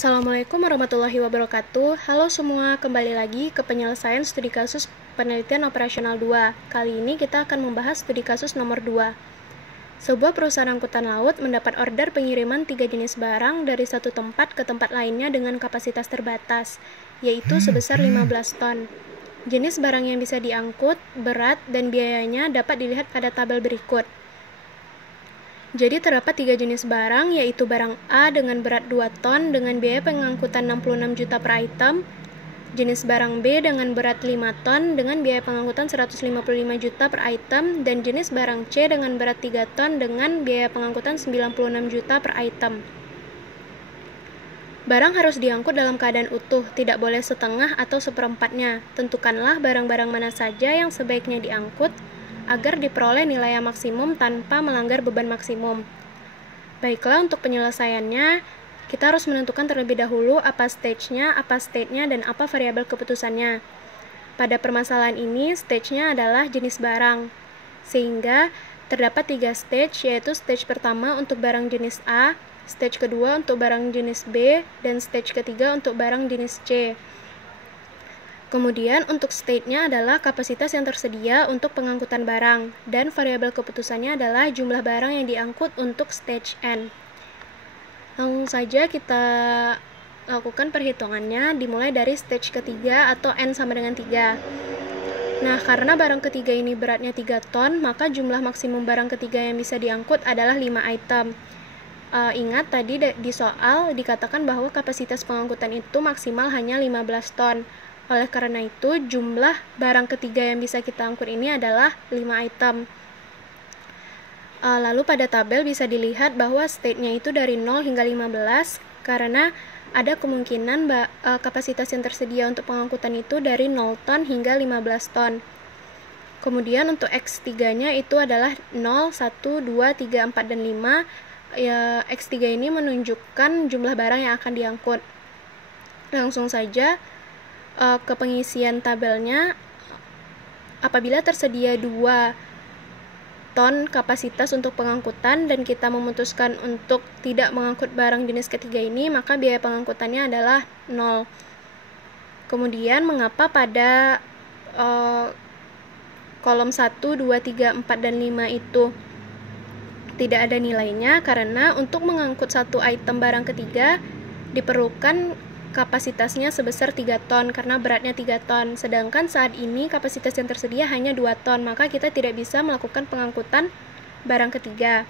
Assalamualaikum warahmatullahi wabarakatuh. Halo semua, kembali lagi ke penyelesaian studi kasus penelitian operasional 2. Kali ini kita akan membahas studi kasus nomor 2. Sebuah perusahaan angkutan laut mendapat order pengiriman 3 jenis barang dari satu tempat ke tempat lainnya dengan kapasitas terbatas, yaitu sebesar 15 ton. Jenis barang yang bisa diangkut, berat, dan biayanya dapat dilihat pada tabel berikut. Jadi terdapat 3 jenis barang, yaitu barang A dengan berat 2 ton dengan biaya pengangkutan 66 juta per item, jenis barang B dengan berat 5 ton dengan biaya pengangkutan 155 juta per item, dan jenis barang C dengan berat 3 ton dengan biaya pengangkutan 96 juta per item. Barang harus diangkut dalam keadaan utuh, tidak boleh setengah atau seperempatnya. Tentukanlah barang-barang mana saja yang sebaiknya diangkut agar diperoleh nilai yang maksimum tanpa melanggar beban maksimum. Baiklah, untuk penyelesaiannya, kita harus menentukan terlebih dahulu apa stage-nya, apa state-nya, dan apa variabel keputusannya. Pada permasalahan ini, stage-nya adalah jenis barang, sehingga terdapat 3 stage, yaitu stage pertama untuk barang jenis A, stage kedua untuk barang jenis B, dan stage ketiga untuk barang jenis C. Kemudian untuk state-nya adalah kapasitas yang tersedia untuk pengangkutan barang, dan variabel keputusannya adalah jumlah barang yang diangkut untuk stage N. Langsung saja kita lakukan perhitungannya, dimulai dari stage ketiga atau N sama dengan 3. Nah, karena barang ketiga ini beratnya 3 ton, maka jumlah maksimum barang ketiga yang bisa diangkut adalah 5 item. Ingat tadi di soal dikatakan bahwa kapasitas pengangkutan itu maksimal hanya 15 ton. Oleh karena itu, jumlah barang ketiga yang bisa kita angkut ini adalah 5 item. Lalu pada tabel bisa dilihat bahwa state-nya itu dari 0 hingga 15, karena ada kemungkinan kapasitas yang tersedia untuk pengangkutan itu dari 0 ton hingga 15 ton. Kemudian untuk X3-nya itu adalah 0, 1, 2, 3, 4, dan 5. X3 ini menunjukkan jumlah barang yang akan diangkut. Langsung saja ke pengisian tabelnya. Apabila tersedia 2 ton kapasitas untuk pengangkutan dan kita memutuskan untuk tidak mengangkut barang jenis ketiga ini, maka biaya pengangkutannya adalah 0. Kemudian mengapa pada kolom 1, 2, 3, 4, dan 5 itu tidak ada nilainya? Karena untuk mengangkut satu item barang ketiga diperlukan kapasitasnya sebesar 3 ton karena beratnya 3 ton. Sedangkan saat ini kapasitas yang tersedia hanya 2 ton, maka kita tidak bisa melakukan pengangkutan barang ketiga.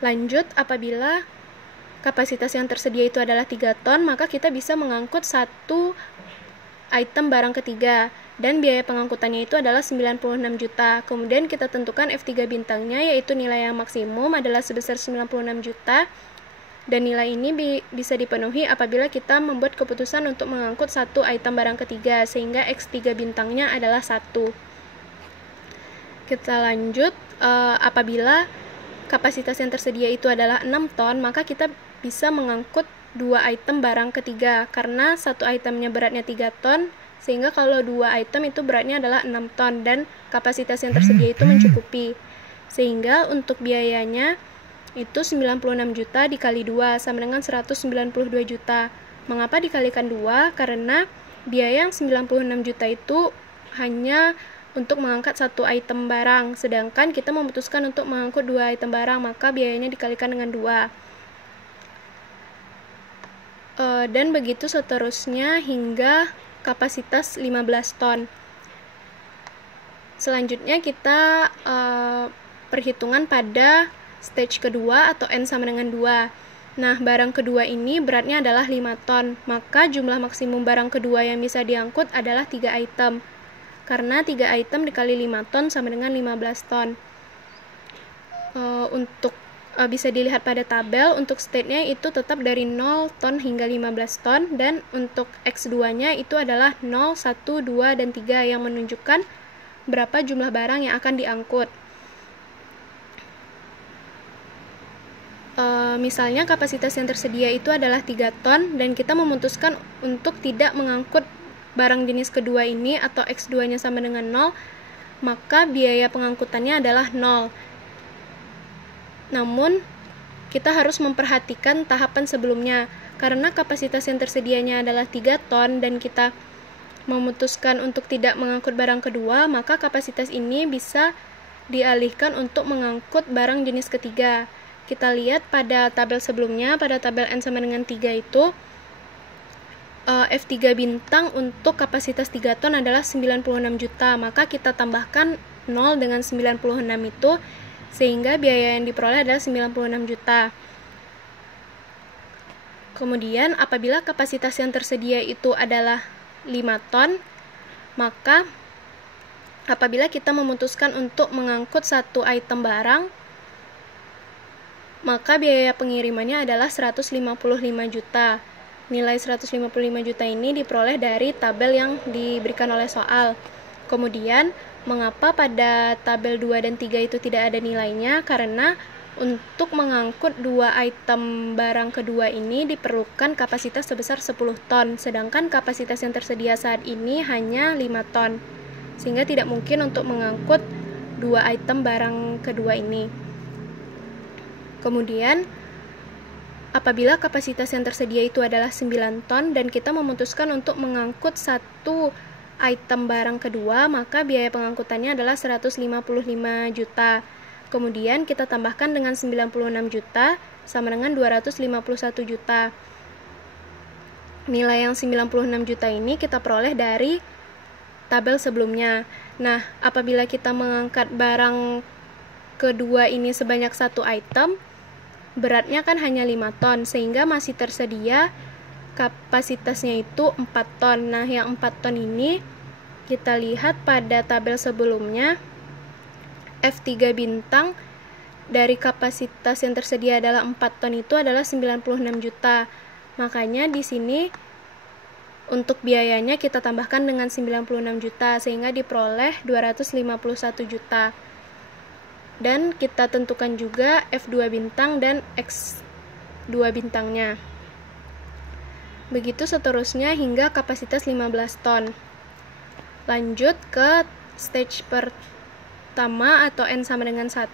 Lanjut, apabila kapasitas yang tersedia itu adalah 3 ton, maka kita bisa mengangkut satu item barang ketiga dan biaya pengangkutannya itu adalah 96 juta. Kemudian kita tentukan F3 bintangnya, yaitu nilai yang maksimum adalah sebesar 96 juta. Dan nilai ini bisa dipenuhi apabila kita membuat keputusan untuk mengangkut satu item barang ketiga, sehingga X3 bintangnya adalah 1. Kita lanjut, apabila kapasitas yang tersedia itu adalah 6 ton, maka kita bisa mengangkut 2 item barang ketiga, karena satu itemnya beratnya 3 ton, sehingga kalau 2 item itu beratnya adalah 6 ton, dan kapasitas yang tersedia itu mencukupi. Sehingga untuk biayanya itu 96 juta dikali 2 sama dengan 192 juta. Mengapa dikalikan 2? Karena biaya yang 96 juta itu hanya untuk mengangkat satu item barang, sedangkan kita memutuskan untuk mengangkut 2 item barang, maka biayanya dikalikan dengan 2. Dan begitu seterusnya hingga kapasitas 15 ton. Selanjutnya kita perhitungan pada stage kedua atau N sama dengan 2. Nah, barang kedua ini beratnya adalah 5 ton, maka jumlah maksimum barang kedua yang bisa diangkut adalah 3 item. Karena 3 item dikali 5 ton sama dengan 15 ton. Untuk bisa dilihat pada tabel, untuk state-nya itu tetap dari 0 ton hingga 15 ton, dan untuk X2-nya itu adalah 0, 1, 2, dan 3 yang menunjukkan berapa jumlah barang yang akan diangkut. Misalnya kapasitas yang tersedia itu adalah 3 ton dan kita memutuskan untuk tidak mengangkut barang jenis kedua ini atau X2-nya sama dengan 0, maka biaya pengangkutannya adalah 0. Namun kita harus memperhatikan tahapan sebelumnya. Karena kapasitas yang tersedianya adalah 3 ton dan kita memutuskan untuk tidak mengangkut barang kedua, maka kapasitas ini bisa dialihkan untuk mengangkut barang jenis ketiga. Kita lihat pada tabel sebelumnya, pada tabel N sama dengan 3 itu, F3 bintang untuk kapasitas 3 ton adalah 96 juta, maka kita tambahkan 0 dengan 96 itu, sehingga biaya yang diperoleh adalah 96 juta. Kemudian, apabila kapasitas yang tersedia itu adalah 5 ton, maka apabila kita memutuskan untuk mengangkut satu item barang, maka biaya pengirimannya adalah 155 juta. Nilai 155 juta ini diperoleh dari tabel yang diberikan oleh soal. Kemudian, mengapa pada tabel 2 dan 3 itu tidak ada nilainya? Karena untuk mengangkut 2 item barang kedua ini diperlukan kapasitas sebesar 10 ton, sedangkan kapasitas yang tersedia saat ini hanya 5 ton. Sehingga tidak mungkin untuk mengangkut 2 item barang kedua ini. Kemudian, apabila kapasitas yang tersedia itu adalah 9 ton dan kita memutuskan untuk mengangkut satu item barang kedua, maka biaya pengangkutannya adalah 155 juta. Kemudian kita tambahkan dengan 96 juta sama dengan 251 juta. Nilai yang 96 juta ini kita peroleh dari tabel sebelumnya. Nah, apabila kita mengangkat barang kedua ini sebanyak satu item, beratnya kan hanya 5 ton, sehingga masih tersedia kapasitasnya itu 4 ton. Nah, yang 4 ton ini kita lihat pada tabel sebelumnya, F3 bintang dari kapasitas yang tersedia adalah 4 ton itu adalah 96 juta. Makanya di sini untuk biayanya kita tambahkan dengan 96 juta sehingga diperoleh 251 juta. Dan kita tentukan juga F2 bintang dan X2 bintangnya. Begitu seterusnya hingga kapasitas 15 ton. Lanjut ke stage pertama atau N sama dengan 1.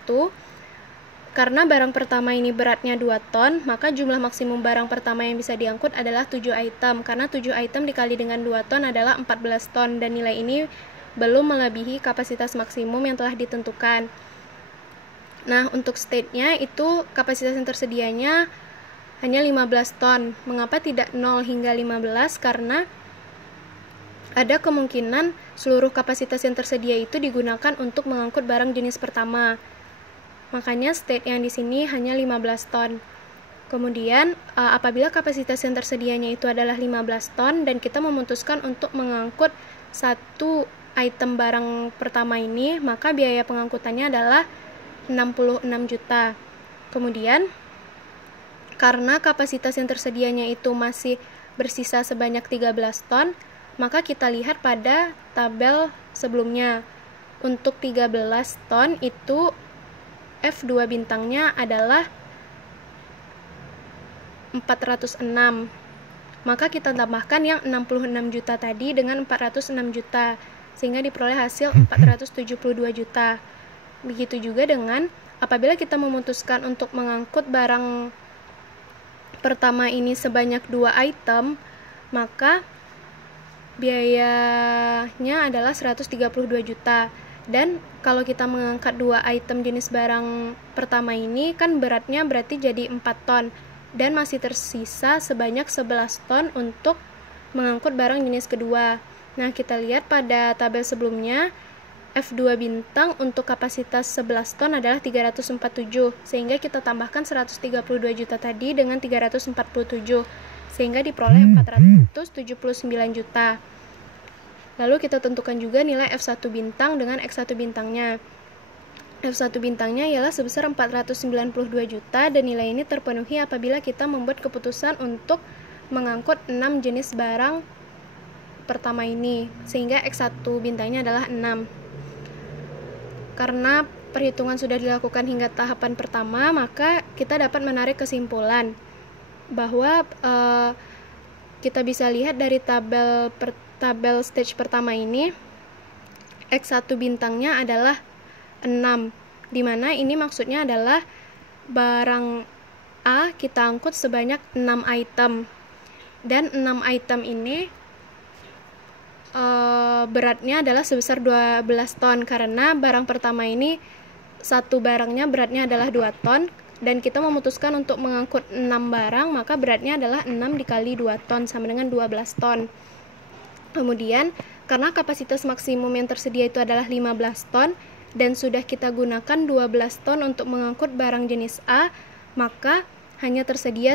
Karena barang pertama ini beratnya 2 ton, maka jumlah maksimum barang pertama yang bisa diangkut adalah 7 item. Karena 7 item dikali dengan 2 ton adalah 14 ton, dan nilai ini belum melebihi kapasitas maksimum yang telah ditentukan. Nah, untuk state-nya itu kapasitas yang tersedianya hanya 15 ton. Mengapa tidak 0 hingga 15? Karena ada kemungkinan seluruh kapasitas yang tersedia itu digunakan untuk mengangkut barang jenis pertama. Makanya state yang di sini hanya 15 ton. Kemudian, apabila kapasitas yang tersedianya itu adalah 15 ton dan kita memutuskan untuk mengangkut satu item barang pertama ini, maka biaya pengangkutannya adalah 66 juta. Kemudian, karena kapasitas yang tersedianya itu masih bersisa sebanyak 13 ton, maka kita lihat pada tabel sebelumnya. Untuk 13 ton itu F2 bintangnya adalah 406. Maka kita tambahkan yang 66 juta tadi dengan 406 juta, sehingga diperoleh hasil 472 juta. Begitu juga dengan apabila kita memutuskan untuk mengangkut barang pertama ini sebanyak 2 item, maka biayanya adalah 132 juta. Dan kalau kita mengangkat 2 item jenis barang pertama ini, kan beratnya berarti jadi 4 ton. Dan masih tersisa sebanyak 11 ton untuk mengangkut barang jenis kedua. Nah, kita lihat pada tabel sebelumnya, F2 bintang untuk kapasitas 11 ton adalah 347, sehingga kita tambahkan 132 juta tadi dengan 347, sehingga diperoleh 479 juta. Lalu kita tentukan juga nilai F1 bintang dengan X1 bintangnya. F1 bintangnya ialah sebesar 492 juta, dan nilai ini terpenuhi apabila kita membuat keputusan untuk mengangkut 6 jenis barang pertama ini, sehingga X1 bintangnya adalah 6. Karena perhitungan sudah dilakukan hingga tahapan pertama, maka kita dapat menarik kesimpulan bahwa kita bisa lihat dari tabel stage pertama ini, X1 bintangnya adalah 6, dimana ini maksudnya adalah barang A kita angkut sebanyak 6 item. Dan 6 item ini beratnya adalah sebesar 12 ton karena barang pertama ini satu barangnya beratnya adalah 2 ton dan kita memutuskan untuk mengangkut 6 barang, maka beratnya adalah 6 dikali 2 ton sama dengan 12 ton. Kemudian karena kapasitas maksimum yang tersedia itu adalah 15 ton dan sudah kita gunakan 12 ton untuk mengangkut barang jenis A, maka hanya tersedia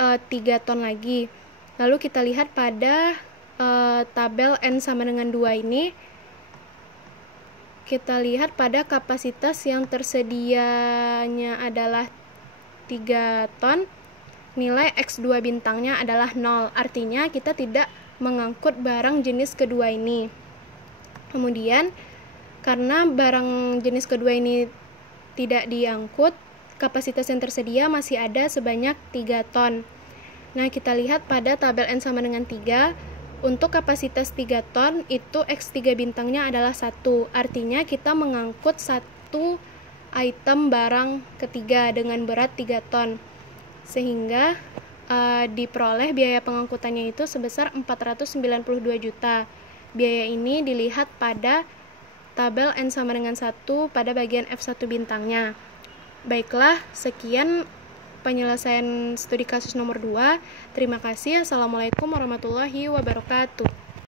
3 ton lagi. Lalu kita lihat pada tabel N sama dengan 2 ini, kita lihat pada kapasitas yang tersedianya adalah 3 ton, nilai X2 bintangnya adalah 0, artinya kita tidak mengangkut barang jenis kedua ini. Kemudian karena barang jenis kedua ini tidak diangkut, kapasitas yang tersedia masih ada sebanyak 3 ton. Nah, kita lihat pada tabel N sama dengan 3, untuk kapasitas 3 ton itu X3 bintangnya adalah 1, artinya kita mengangkut 1 item barang ketiga dengan berat 3 ton, sehingga diperoleh biaya pengangkutannya itu sebesar 492 juta. Biaya ini dilihat pada tabel N sama dengan 1 pada bagian F1 bintangnya. Baiklah, sekian penyelesaian studi kasus nomor 2. Terima kasih. Assalamualaikum warahmatullahi wabarakatuh.